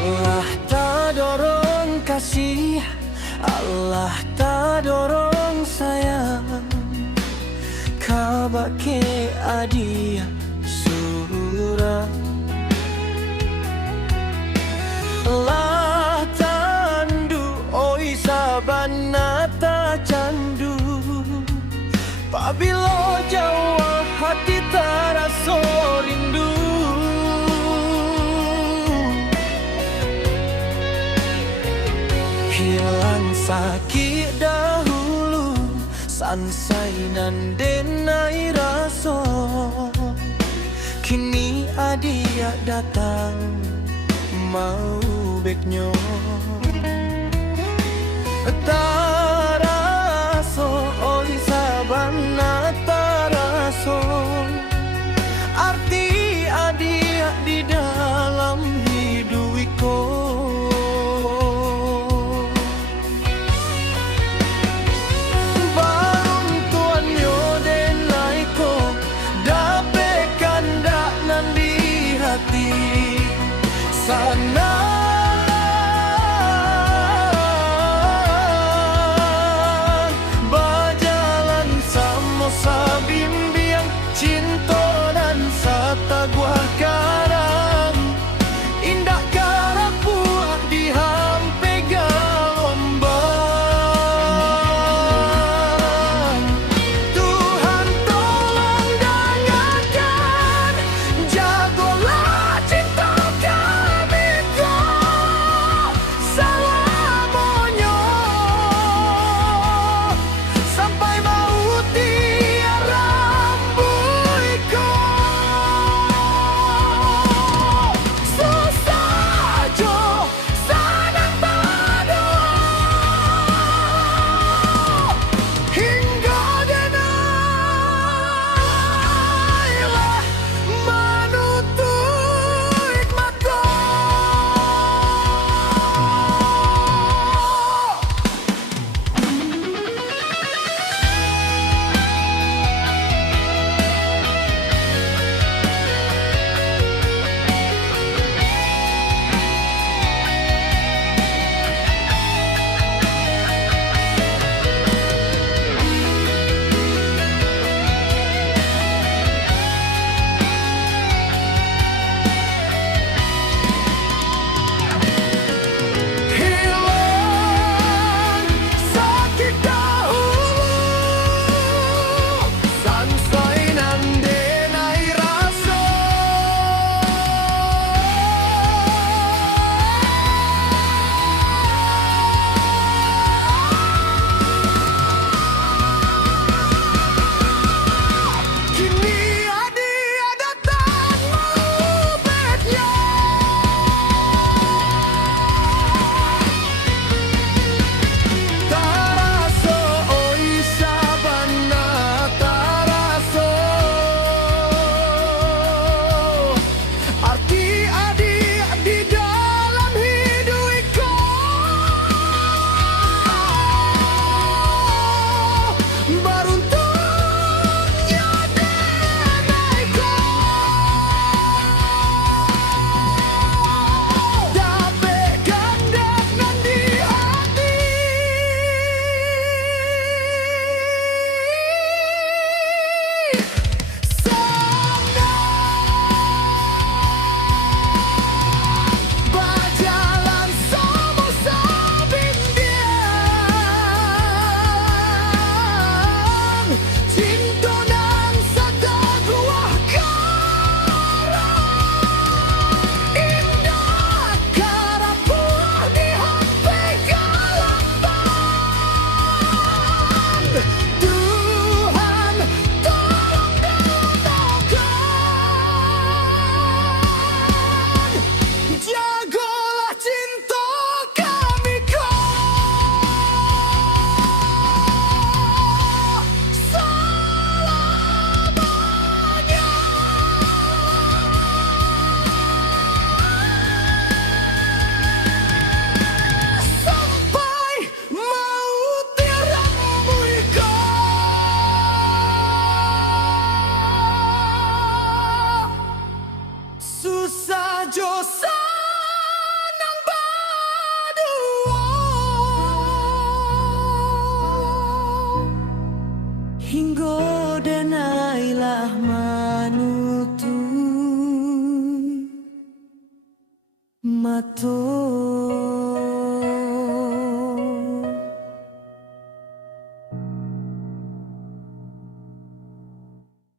Allah tak dorong kasih, Allah tak dorong sayang, kabake adia surah. Allah tandu oi sabana ta candu, pabilo jawa hati terasa rindu. Hilang sakit dahulu, sansai nan denai raso, kini adia datang mau beknyo. Taraso oi sabana taraso, arti adia di dalam hidupku. Sana berjalan sama sabimbiang cinta dan sataguah karang, indah karapuah di hampe galombang. Tuhan tolong dengarkan, jagolah cinta susah jo sanang rahmanu tu matur